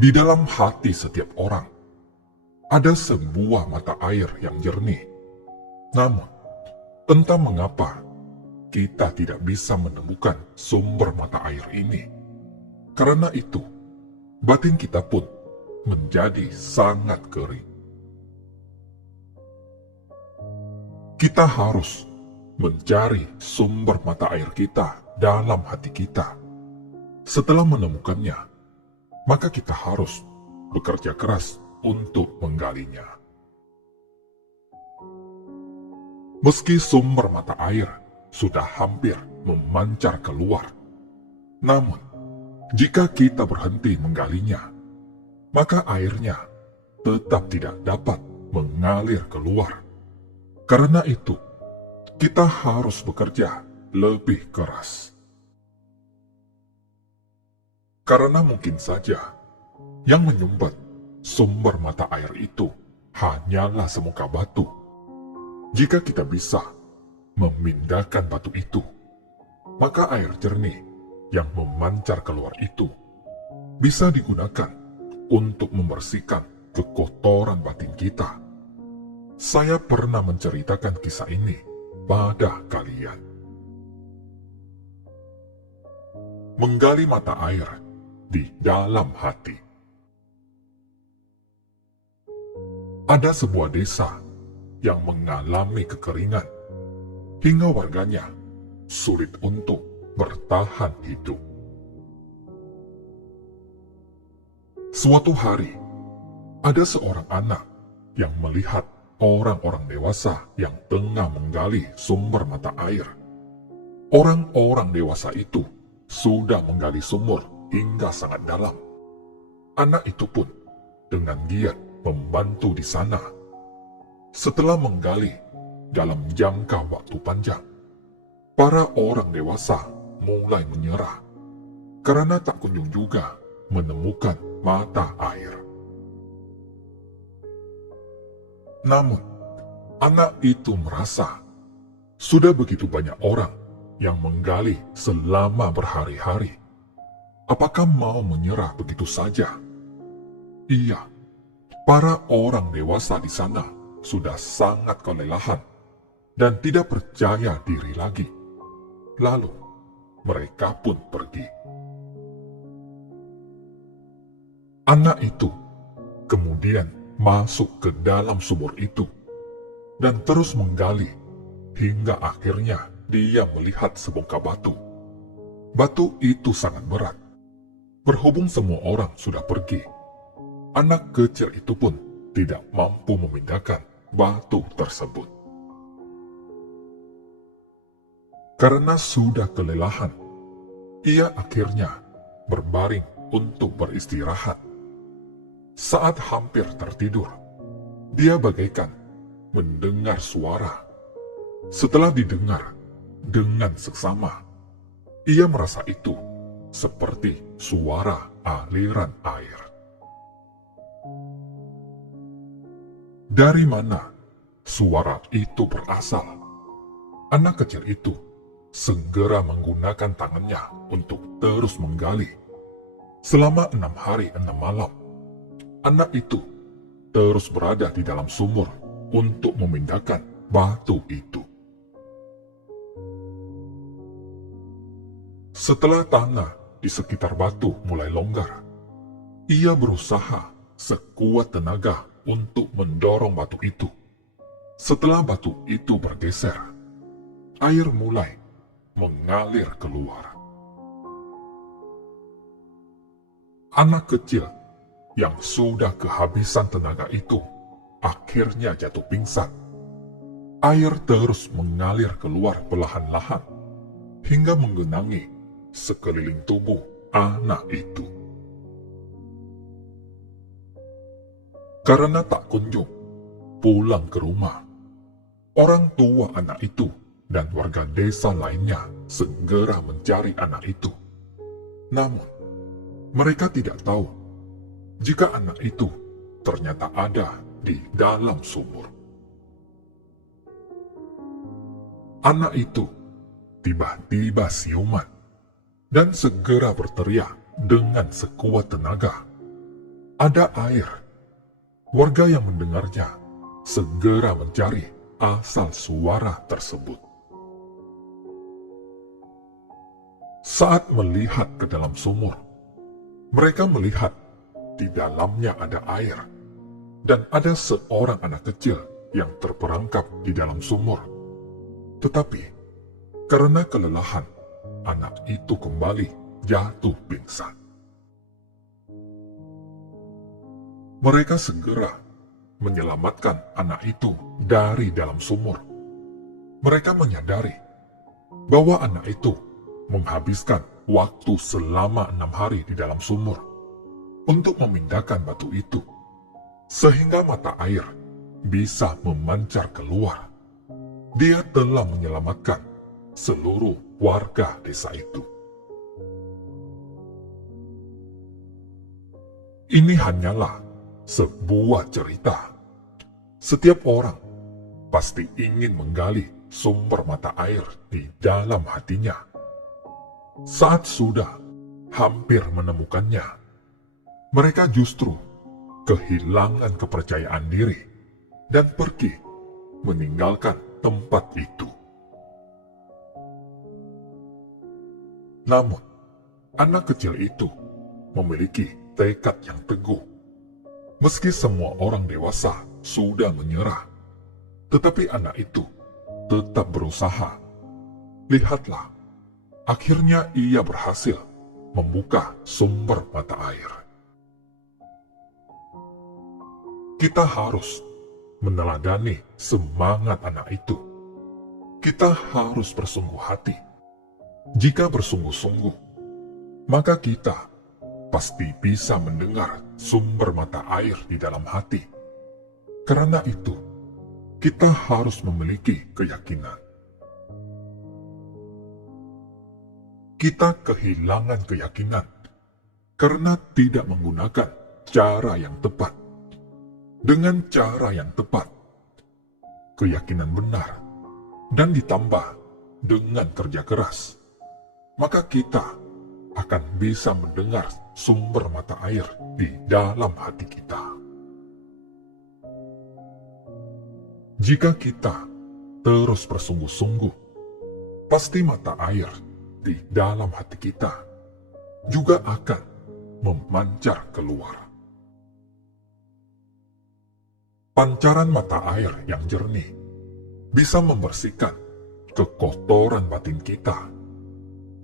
Di dalam hati setiap orang, ada sebuah mata air yang jernih. Namun, entah mengapa, kita tidak bisa menemukan sumber mata air ini. Karena itu, batin kita pun menjadi sangat kering. Kita harus mencari sumber mata air kita dalam hati kita. Setelah menemukannya, maka kita harus bekerja keras untuk menggalinya. Meski sumber mata air sudah hampir memancar keluar, namun jika kita berhenti menggalinya, maka airnya tetap tidak dapat mengalir keluar. Karena itu, kita harus bekerja lebih keras. Karena mungkin saja yang menyumbat sumber mata air itu hanyalah semuka batu. Jika kita bisa memindahkan batu itu, maka air jernih yang memancar keluar itu bisa digunakan untuk membersihkan kekotoran batin kita. Saya pernah menceritakan kisah ini pada kalian. Menggali mata air di dalam hati. Ada sebuah desa yang mengalami kekeringan hingga warganya sulit untuk bertahan hidup. Suatu hari, ada seorang anak yang melihat orang-orang dewasa yang tengah menggali sumber mata air. Orang-orang dewasa itu sudah menggali sumur hingga sangat dalam. Anak itu pun dengan giat membantu di sana. Setelah menggali dalam jangka waktu panjang, para orang dewasa mulai menyerah karena tak kunjung juga menemukan mata air. Namun, anak itu merasa sudah begitu banyak orang yang menggali selama berhari-hari. Apakah mau menyerah begitu saja? Iya, para orang dewasa di sana sudah sangat kelelahan dan tidak percaya diri lagi. Lalu, mereka pun pergi. Anak itu kemudian masuk ke dalam sumur itu dan terus menggali hingga akhirnya dia melihat sebongkah batu. Batu itu sangat berat. Berhubung semua orang sudah pergi, anak kecil itu pun tidak mampu memindahkan batu tersebut. Karena sudah kelelahan, ia akhirnya berbaring untuk beristirahat. Saat hampir tertidur, dia bagaikan mendengar suara. Setelah didengar dengan seksama, ia merasa itu seperti suara aliran air. Dari mana suara itu berasal? Anak kecil itu segera menggunakan tangannya untuk terus menggali. Selama 6 hari 6 malam, anak itu terus berada di dalam sumur untuk memindahkan batu itu. Setelah tanah di sekitar batu mulai longgar, ia berusaha sekuat tenaga untuk mendorong batu itu. Setelah batu itu bergeser, air mulai mengalir keluar. Anak kecil yang sudah kehabisan tenaga itu akhirnya jatuh pingsan. Air terus mengalir keluar perlahan-lahan hingga menggenangi sekeliling tubuh anak itu. Karena tak kunjung pulang ke rumah, orang tua anak itu dan warga desa lainnya segera mencari anak itu. Namun, mereka tidak tahu jika anak itu ternyata ada di dalam sumur. Anak itu tiba-tiba siuman dan segera berteriak dengan sekuat tenaga. ada air. Warga yang mendengarnya segera mencari asal suara tersebut. Saat melihat ke dalam sumur, mereka melihat di dalamnya ada air dan ada seorang anak kecil yang terperangkap di dalam sumur. Tetapi karena kelelahan, anak itu kembali jatuh pingsan. Mereka segera menyelamatkan anak itu dari dalam sumur. Mereka menyadari bahwa anak itu menghabiskan waktu selama 6 hari di dalam sumur untuk memindahkan batu itu, sehingga mata air bisa memancar keluar. Dia telah menyelamatkan seluruh warga desa itu. Ini hanyalah sebuah cerita. Setiap orang pasti ingin menggali sumber mata air di dalam hatinya. Saat sudah hampir menemukannya, mereka justru kehilangan kepercayaan diri dan pergi meninggalkan tempat itu. Namun, anak kecil itu memiliki tekad yang teguh. Meski semua orang dewasa sudah menyerah, tetapi anak itu tetap berusaha. Lihatlah, akhirnya ia berhasil membuka sumber mata air. Kita harus meneladani semangat anak itu. Kita harus bersungguh hati. Jika bersungguh-sungguh, maka kita pasti bisa mendengar sumber mata air di dalam hati. Karena itu, kita harus memiliki keyakinan. Kita kehilangan keyakinan karena tidak menggunakan cara yang tepat. Dengan cara yang tepat, keyakinan benar, dan ditambah dengan kerja keras, maka kita akan bisa mendengar sumber mata air di dalam hati kita. Jika kita terus bersungguh-sungguh, pasti mata air di dalam hati kita juga akan memancar keluar. Pancaran mata air yang jernih bisa membersihkan kekotoran batin kita.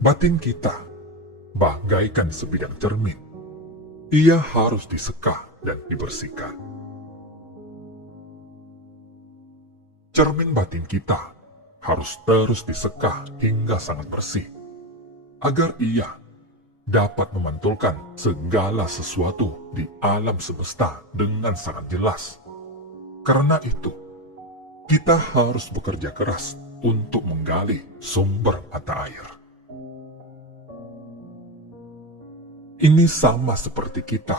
Batin kita bagaikan sebidang cermin. Ia harus diseka dan dibersihkan. Cermin batin kita harus terus diseka hingga sangat bersih, agar ia dapat memantulkan segala sesuatu di alam semesta dengan sangat jelas. Karena itu, kita harus bekerja keras untuk menggali sumber mata air. Ini sama seperti kita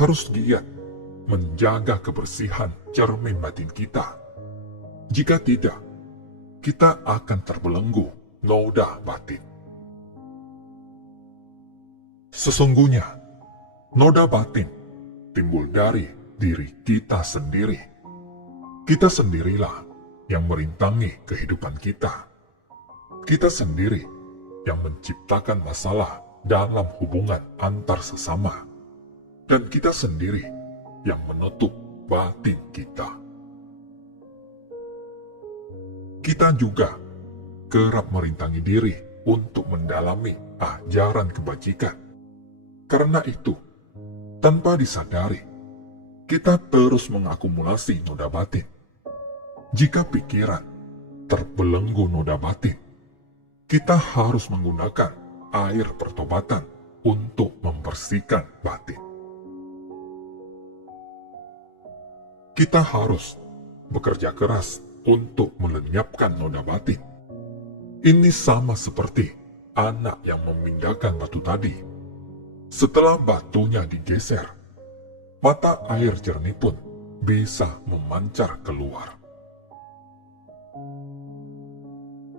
harus giat menjaga kebersihan cermin batin kita. Jika tidak, kita akan terbelenggu noda batin. Sesungguhnya, noda batin timbul dari diri kita sendiri. Kita sendirilah yang merintangi kehidupan kita. Kita sendiri yang menciptakan masalah dalam hubungan antar sesama. Dan kita sendiri yang menutup batin kita. Kita juga kerap merintangi diri untuk mendalami ajaran kebajikan. Karena itu, tanpa disadari, kita terus mengakumulasi noda batin. Jika pikiran terbelenggu noda batin, kita harus menggunakan air pertobatan untuk membersihkan batin. Kita harus bekerja keras untuk melenyapkan noda batin. Ini sama seperti anak yang memindahkan batu tadi. Setelah batunya digeser, mata air jernih pun bisa memancar keluar.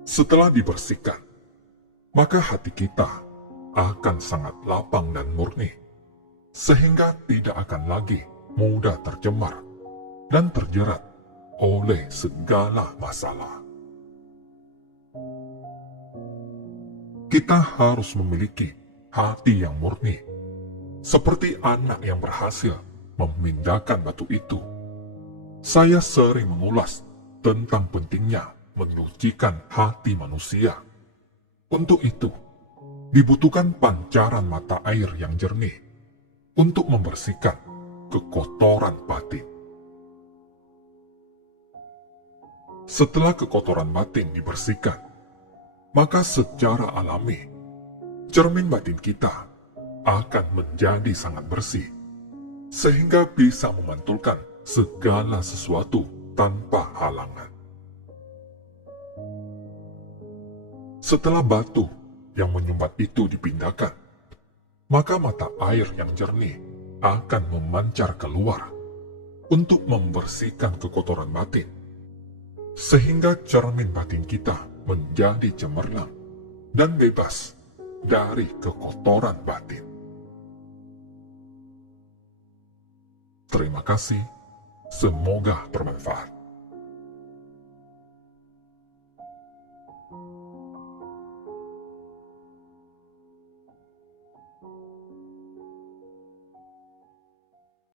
Setelah dibersihkan, maka hati kita akan sangat lapang dan murni. sehingga tidak akan lagi mudah tercemar dan terjerat oleh segala masalah. Kita harus memiliki hati yang murni, seperti anak yang berhasil memindahkan batu itu. Saya sering mengulas tentang pentingnya menyucikan hati manusia. Untuk itu, dibutuhkan pancaran mata air yang jernih untuk membersihkan kekotoran batin. Setelah kekotoran batin dibersihkan, maka secara alami, cermin batin kita akan menjadi sangat bersih, sehingga bisa memantulkan segala sesuatu tanpa halangan. Setelah batu yang menyumbat itu dipindahkan, maka mata air yang jernih akan memancar keluar untuk membersihkan kekotoran batin, sehingga cermin batin kita menjadi cemerlang dan bebas dari kekotoran batin. Terima kasih, semoga bermanfaat.